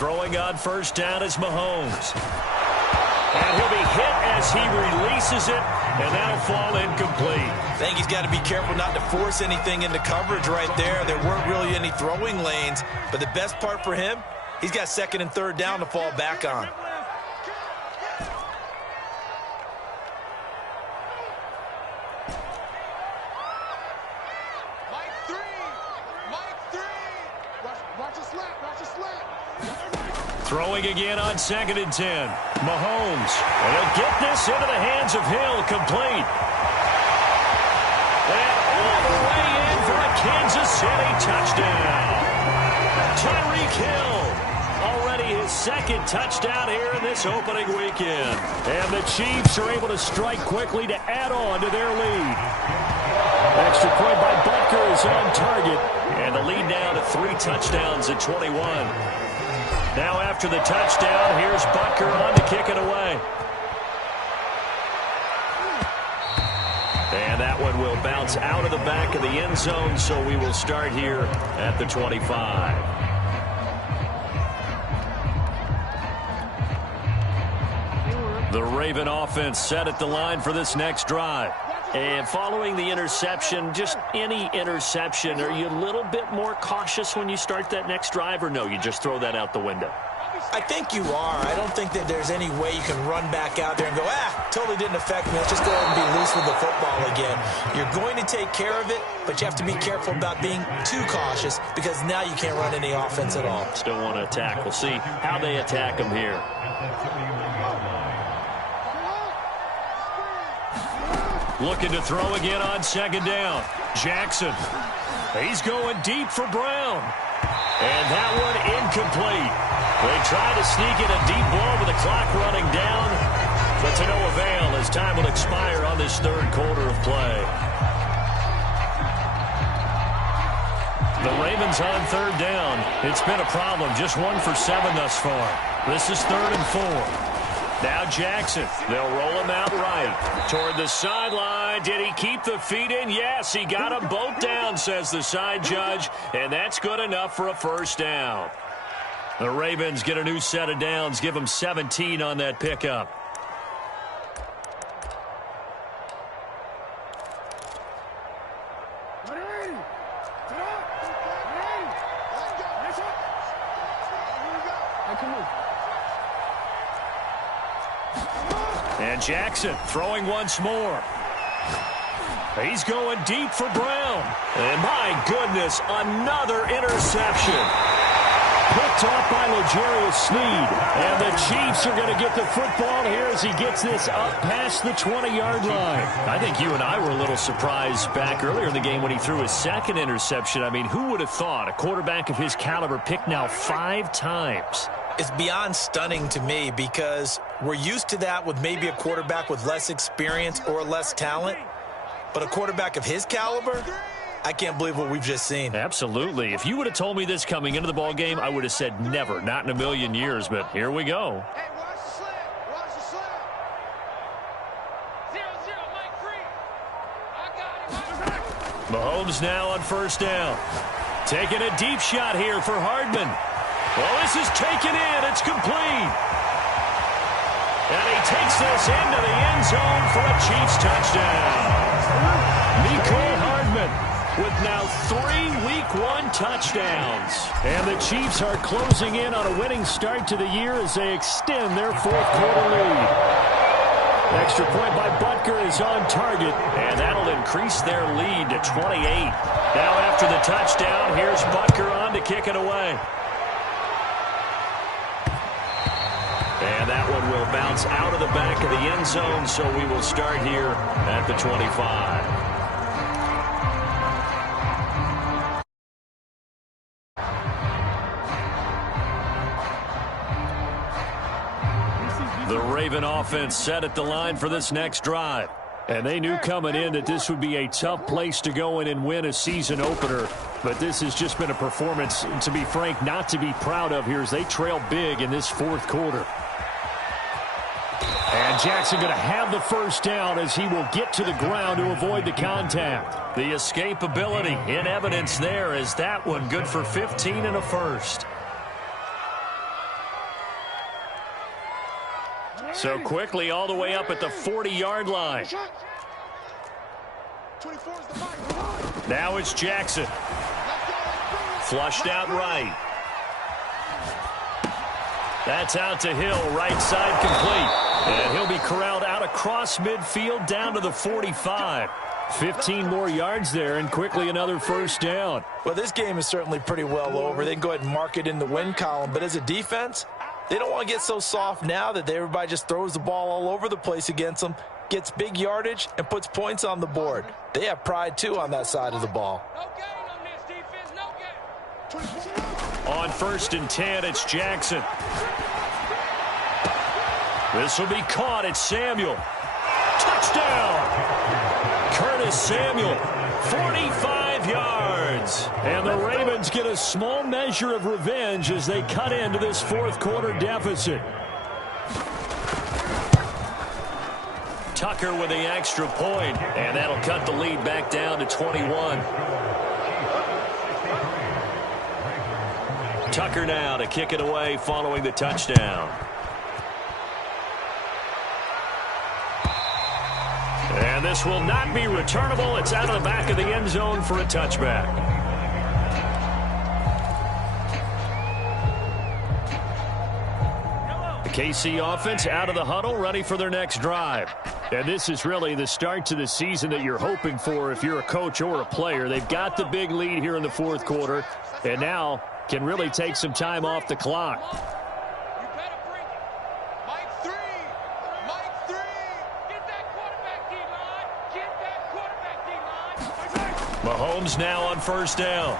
Throwing on first down is Mahomes. And he'll be hit as he releases it, and that'll fall incomplete. I think he's got to be careful not to force anything into coverage right there. There weren't really any throwing lanes, but the best part for him, he's got second and third down to fall back on. Throwing again on 2nd and 10. Mahomes. And he'll get this into the hands of Hill, complete. And all the way in for a Kansas City touchdown. Tyreek Hill. Already his second touchdown here in this opening weekend. And the Chiefs are able to strike quickly to add on to their lead. Extra point by Butker is on target. And the lead now to 3 touchdowns at 21. Now after the touchdown, here's Butker on to kick it away. And that one will bounce out of the back of the end zone, so we will start here at the 25. The Raven offense set at the line for this next drive. And following the interception, just any interception, are you a little bit more cautious when you start that next drive, or no, you just throw that out the window? I think you are. I don't think that there's any way you can run back out there and go, totally didn't affect me. Let's just go ahead and be loose with the football again. You're going to take care of it, but you have to be careful about being too cautious because now you can't run any offense at all. Still want to attack. We'll see how they attack them here. Looking to throw again on 2nd down. Jackson. He's going deep for Brown. And that one incomplete. They try to sneak in a deep ball with the clock running down, but to no avail as time will expire on this third quarter of play. The Ravens on 3rd down. It's been a problem. Just 1 for 7 thus far. This is 3rd and 4. Now Jackson. They'll roll him out right. Toward the sideline. Did he keep the feet in? Yes, he got them both down, says the side judge. And that's good enough for a first down. The Ravens get a new set of downs. Give them 17 on that pickup. And Jackson throwing once more. He's going deep for Brown. And my goodness, another interception. Picked off by L'Jarius Sneed. And the Chiefs are going to get the football here as he gets this up past the 20-yard line. I think you and I were a little surprised back earlier in the game when he threw his second interception. I mean, who would have thought a quarterback of his caliber picked now 5 times? It's beyond stunning to me because we're used to that with maybe a quarterback with less experience or less talent. But a quarterback of his caliber, I can't believe what we've just seen. Absolutely. If you would have told me this coming into the ball game, I would have said never, not in a million years. But here we go. Hey, watch the slant. Watch the slant. 0-0, Mike Free. I got it. Mahomes now on first down. Taking a deep shot here for Hardman. Well, this is taken in. It's complete. And he takes this into the end zone for a Chiefs touchdown. Mecole Hardman with now 3 Week 1 touchdowns. And the Chiefs are closing in on a winning start to the year as they extend their fourth-quarter lead. Extra point by Butker is on target, and that'll increase their lead to 28. Now after the touchdown, here's Butker on to kick it away. And that one will bounce out of the back of the end zone, so we will start here at the 25. The Raven offense set at the line for this next drive. And they knew coming in that this would be a tough place to go in and win a season opener. But this has just been a performance, to be frank, not to be proud of here as they trail big in this fourth quarter. And Jackson going to have the first down as he will get to the ground to avoid the contact. The escapability in evidence there as that one good for 15 and a first. So quickly all the way up at the 40-yard line. Now it's Jackson. Flushed out right. That's out to Hill, right side complete. And he'll be corralled out across midfield down to the 45. 15 more yards there, and quickly another first down. Well, this game is certainly pretty well over. They can go ahead and mark it in the win column. But as a defense, they don't want to get so soft now that everybody just throws the ball all over the place against them, gets big yardage, and puts points on the board. They have pride, too, on that side of the ball. No gain on this defense, no gain. On 1st and 10, it's Jackson. This will be caught. It's Samuel. Touchdown! Curtis Samuel, 45 yards. And the Ravens get a small measure of revenge as they cut into this fourth quarter deficit. Tucker with the extra point, and that'll cut the lead back down to 21. Tucker now to kick it away following the touchdown. And this will not be returnable. It's out of the back of the end zone for a touchback. The KC offense out of the huddle, ready for their next drive. And this is really the start to the season that you're hoping for if you're a coach or a player. They've got the big lead here in the fourth quarter, and now can really take some time off the clock. You better bring it. Mike 3. Mike 3. Get that quarterback D-line. Get that quarterback D-line. Mahomes now on first down.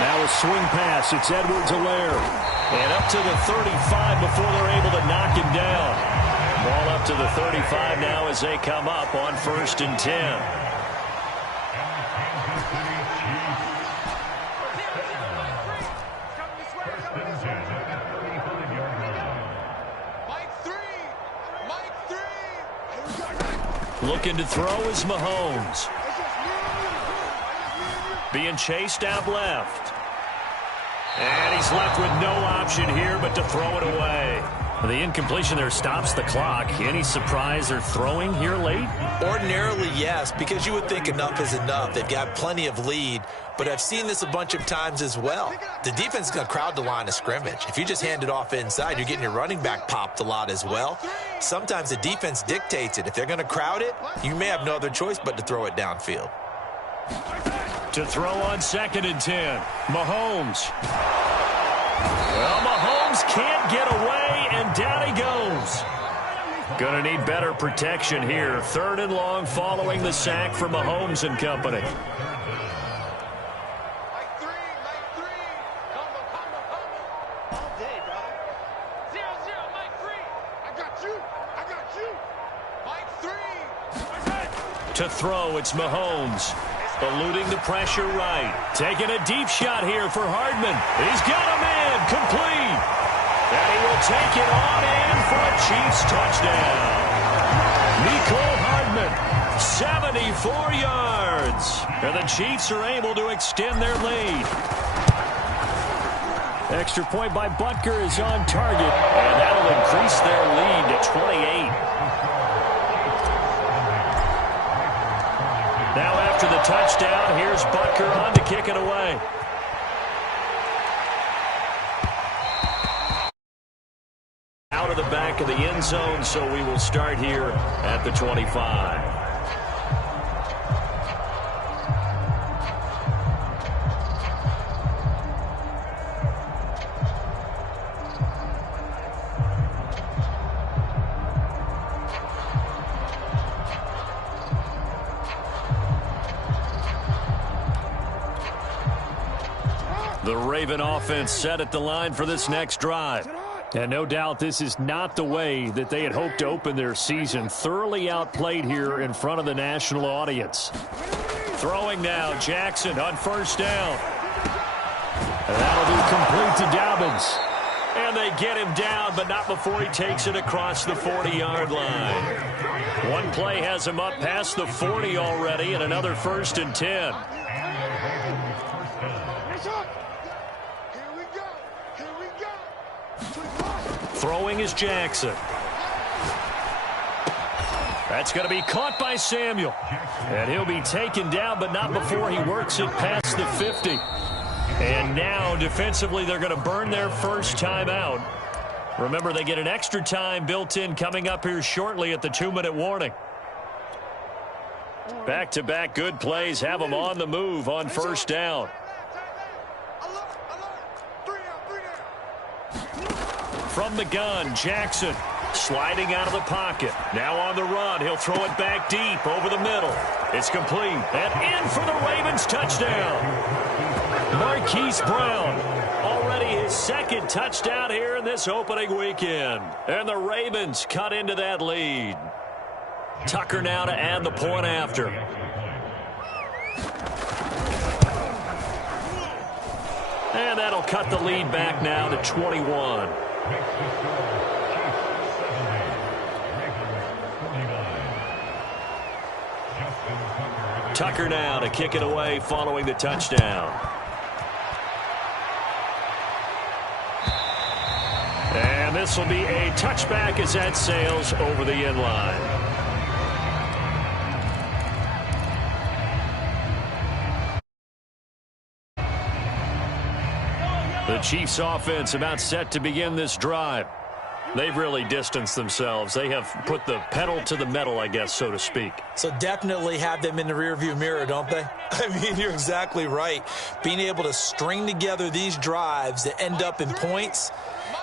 Now a swing pass. It's Edwards-Helaire. And up to the 35 before they're able to knock him down. Ball up to the 35 now as they come up on 1st and 10. Looking to throw is Mahomes. Being chased out left. And he's left with no option here but to throw it away. The incompletion there stops the clock. Any surprise they're throwing here late? Ordinarily, yes, because you would think enough is enough. They've got plenty of lead, but I've seen this a bunch of times as well. The defense is going to crowd the line of scrimmage. If you just hand it off inside, you're getting your running back popped a lot as well. Sometimes the defense dictates it. If they're going to crowd it, you may have no other choice but to throw it downfield. To throw on 2nd and 10, Mahomes. Well, Mahomes can't get away, and down he goes. Gonna need better protection here. 3rd and long following the sack for Mahomes and company. Mike three. Combo. All day, brother. 0-0, Mike 3. I got you. Mike 3. To throw, it's Mahomes. Eluding the pressure right. Taking a deep shot here for Hardman. He's got a man. Complete. And he will take it on in for a Chiefs touchdown. Nicole Hardman, 74 yards. And the Chiefs are able to extend their lead. Extra point by Butker is on target. And that'll increase their lead to 28. Now after the touchdown, here's Butker on to kick it away. Out of the back of the end zone, so we will start here at the 25. The Raven offense set at the line for this next drive. And no doubt this is not the way that they had hoped to open their season. Thoroughly outplayed here in front of the national audience. Throwing now, Jackson on 1st down. And that'll be complete to Dobbins. And they get him down, but not before he takes it across the 40-yard line. One play has him up past the 40 already, and another 1st and 10. Throwing is Jackson. That's going to be caught by Samuel. And he'll be taken down, but not before he works it past the 50. And now, defensively, they're going to burn their first timeout. Remember, they get an extra time built in coming up here shortly at the 2-minute warning. Back-to-back good plays have them on the move on 1st down. From the gun, Jackson sliding out of the pocket. Now on the run, he'll throw it back deep over the middle. It's complete and in for the Ravens touchdown. Marquise Brown, already his 2nd touchdown here in this opening weekend. And the Ravens cut into that lead. Tucker now to add the point after. And that'll cut the lead back now to 21. Tucker now to kick it away following the touchdown. And this will be a touchback as that sails over the end line. The Chiefs offense about set to begin this drive. They've really distanced themselves. They have put the pedal to the metal, I guess, so to speak. So definitely have them in the rearview mirror, don't they? I mean, you're exactly right. Being able to string together these drives that end up in points,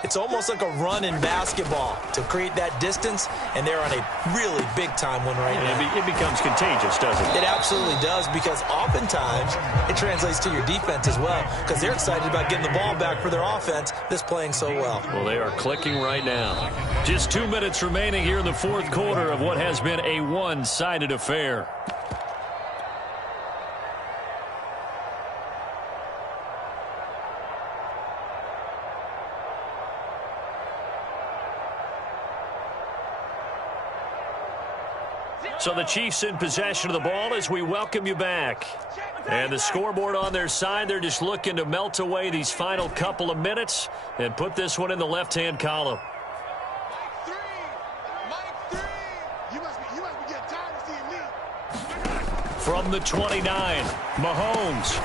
it's almost like a run in basketball to create that distance, and they're on a really big-time one right now. It becomes contagious, doesn't it? It absolutely does, because oftentimes it translates to your defense as well, because they're excited about getting the ball back for their offense that's playing so well. Well, they are clicking right now. Just 2 minutes remaining here in the 4th quarter of what has been a one-sided affair. So the Chiefs in possession of the ball as we welcome you back. And the scoreboard on their side, they're just looking to melt away these final couple of minutes and put this one in the left-hand column. from the 29. Mahomes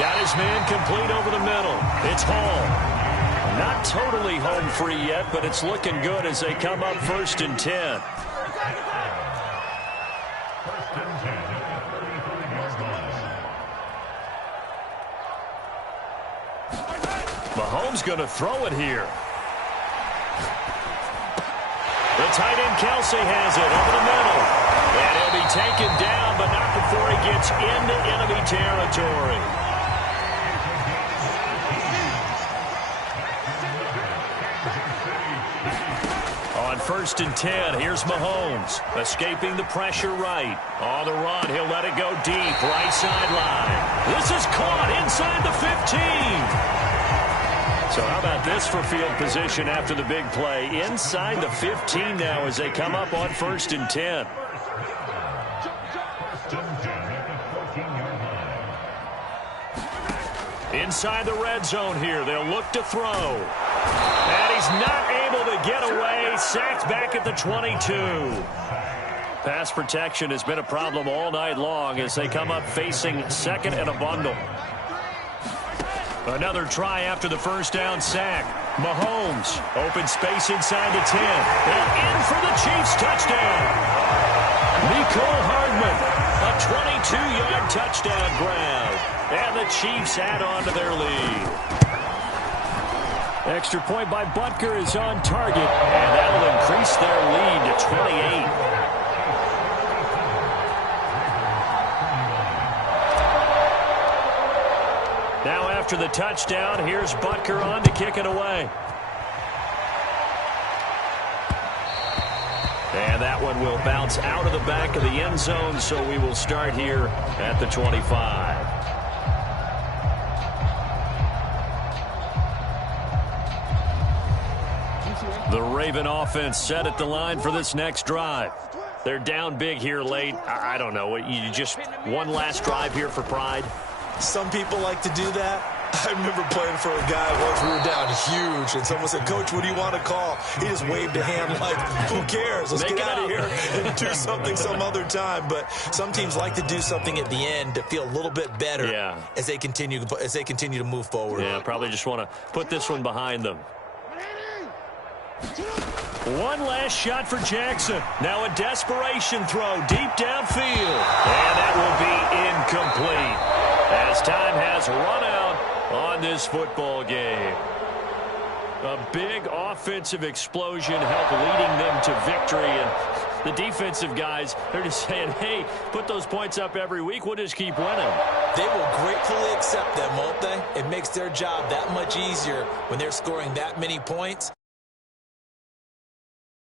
got his man complete over the middle. It's Hall. Not totally home free yet, but it's looking good as they come up 1st and 10. Mahomes going to throw it here. The tight end Kelsey has it over the middle. And he'll be taken down, but not before he gets into enemy territory. On 1st and 10, here's Mahomes. Escaping the pressure right. On the run, he'll let it go deep. Right sideline. This is caught inside the 15. So how about this for field position after the big play? Inside the 15 now as they come up on 1st and 10. Inside the red zone here. They'll look to throw. And he's not able to get away. Sacked back at the 22. Pass protection has been a problem all night long as they come up facing second and a bundle. Another try after the first down sack. Mahomes, open space inside the 10. And in for the Chiefs touchdown. Nicole Hardman, a 22-yard touchdown grab. And the Chiefs add on to their lead. Extra point by Butker is on target. And that'll increase their lead to 28. Now after the touchdown, here's Butker on to kick it away. And that one will bounce out of the back of the end zone, so we will start here at the 25. The Raven offense set at the line for this next drive. They're down big here late. I don't know. You just one last drive here for pride? Some people like to do that. I remember playing for a guy once. We were down huge, and someone said, "Coach, what do you want to call?" He just waved a hand like, "Who cares? Let's get out of here and do something some other time." But some teams like to do something at the end to feel a little bit better as they continue to move forward. Yeah, probably just want to put this one behind them. One last shot for Jackson. Now a desperation throw deep downfield. And that will be incomplete as time has run out on this football game. A big offensive explosion helped leading them to victory. And the defensive guys, they're just saying, hey, put those points up every week. We'll just keep winning. They will gratefully accept them, won't they? It makes their job that much easier when they're scoring that many points.